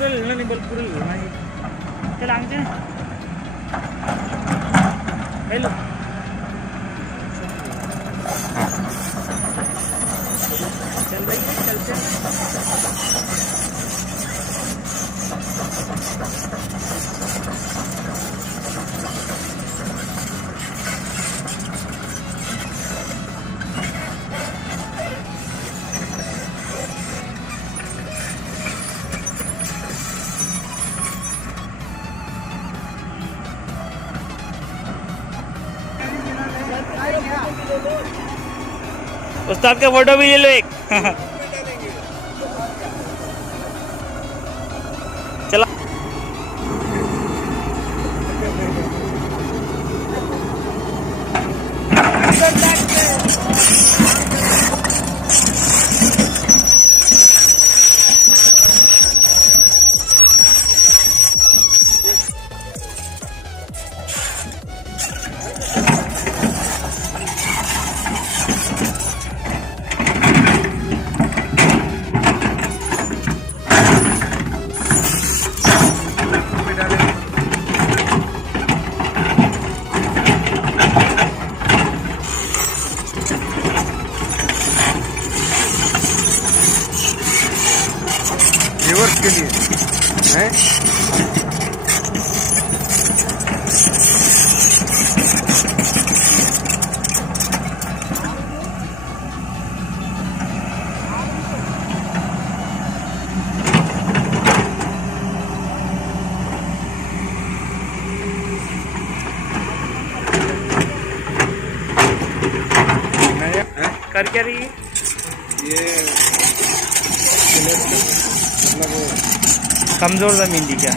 पूरा लेना नहीं, बल पूरा लेना ये। चल आगे हेलो चल भाई चल चल। उस्ताद का फोटो भी ले लो एक। चला रिवर्स के लिए है। कर क्या रही है ये मतलब कमजोर जमीन थी क्या?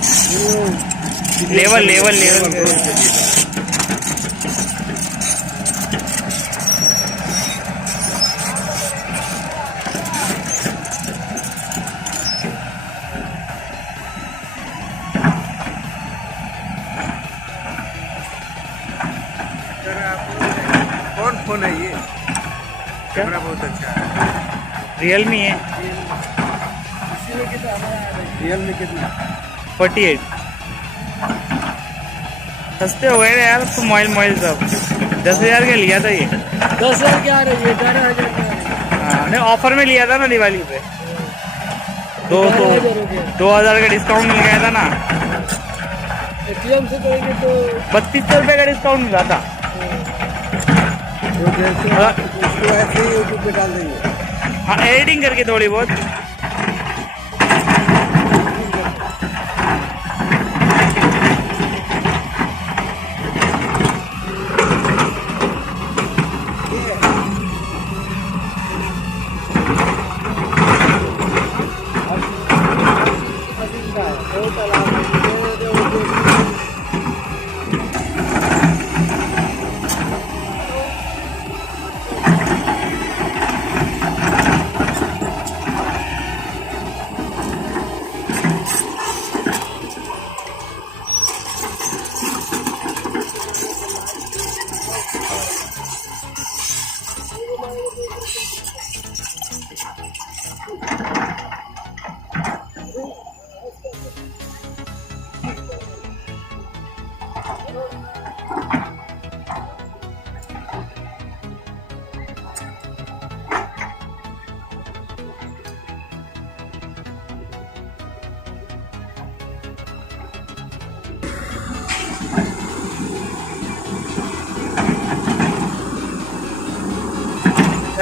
लेवल लेवल लेवल कौन फोन है ये? कैमरा बहुत अच्छा है। रियलमी है। रियलमी कितना? 48 सस्ते हो गए यार तो मोबाइल सब 10,000 का लिया था ये। 10,000 क्या आ रही है? 11,000। हाँ नहीं ऑफर में लिया था ना दिवाली पे। 2,000 का डिस्काउंट मिल गया था ना। एटीएम से करेंगे तो 3200 रुपये का डिस्काउंट मिला था। तो जैसे उसको ऐसे ही यूट्यूब पे डाल देंगे। हाँ एडिटिंग करके थोड़ी बहुत।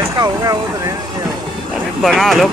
ऐसा हो गया वो तो नहीं। अरे बना लो।